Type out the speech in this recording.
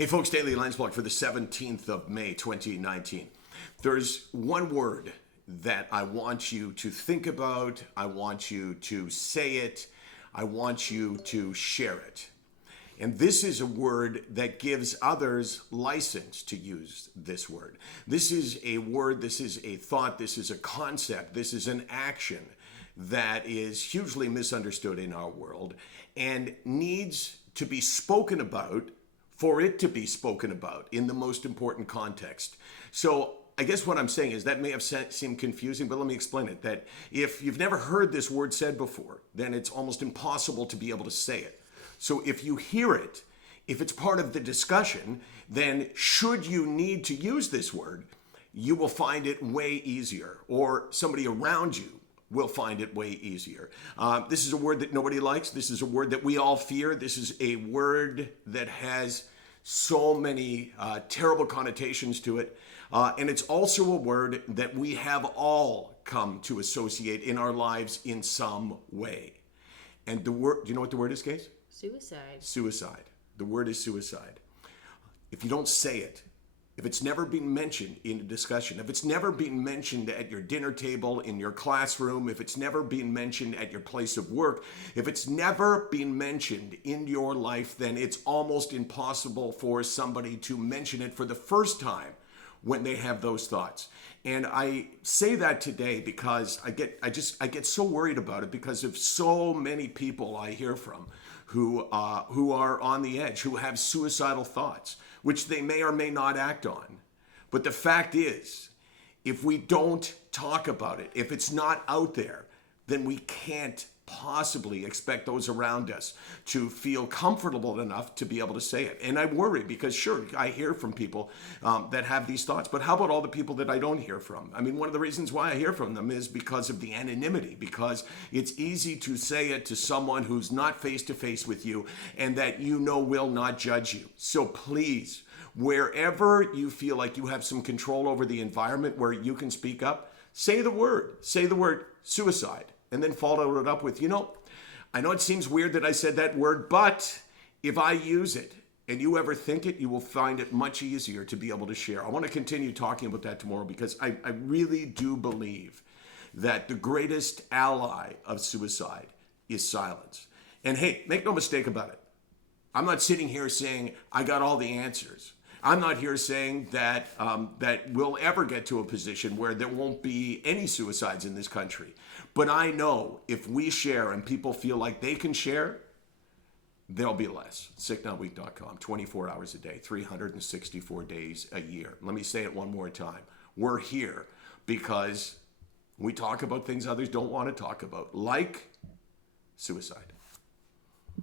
Hey folks, daily Landsblog for the 17th of May 2019. There's one word that I want you to think about, I want you to say it, I want you to share it. And this is a word that gives others license to use this word. This is a word, this is a thought, this is a concept, this is an action that is hugely misunderstood in our world and needs to be spoken about for it to be spoken about in the most important context. So I guess what I'm saying is that may have seemed confusing, but let me explain it. That if you've never heard this word said before, then it's almost impossible to be able to say it. So if you hear it, if it's part of the discussion, then should you need to use this word, you will find it way easier, or somebody around you will find it way easier. This is a word that nobody likes. This is a word that we all fear. This is a word that has so many terrible connotations to it. And it's also a word that we have all come to associate in our lives in some way. And the word, do you know what the word is, Case? Suicide. Suicide. The word is suicide. If you don't say it, if it's never been mentioned in a discussion, if it's never been mentioned at your dinner table, in your classroom, if it's never been mentioned at your place of work, if it's never been mentioned in your life, then it's almost impossible for somebody to mention it for the first time when they have those thoughts. And I say that today because I get so worried about it because of so many people I hear from who are on the edge, who have suicidal thoughts, which they may or may not act on. But the fact is, if we don't talk about it, if it's not out there, then we can't possibly expect those around us to feel comfortable enough to be able to say it. And I worry because, sure, I hear from people that have these thoughts, but how about all the people that I don't hear from? I mean, one of the reasons why I hear from them is because of the anonymity, because it's easy to say it to someone who's not face to face with you and that you know will not judge you. So please, wherever you feel like you have some control over the environment where you can speak up, say the word suicide. And then follow it up with, I know it seems weird that I said that word, but if I use it and you ever think it, you will find it much easier to be able to share. I want to continue talking about that tomorrow because I really do believe that the greatest ally of suicide is silence. And hey, make no mistake about it. I'm not sitting here saying I got all the answers. I'm not here saying that that we'll ever get to a position where there won't be any suicides in this country. But I know if we share and people feel like they can share, there'll be less. SickNotWeak.com, 24 hours a day, 364 days a year. Let me say it one more time. We're here because we talk about things others don't want to talk about, like suicide.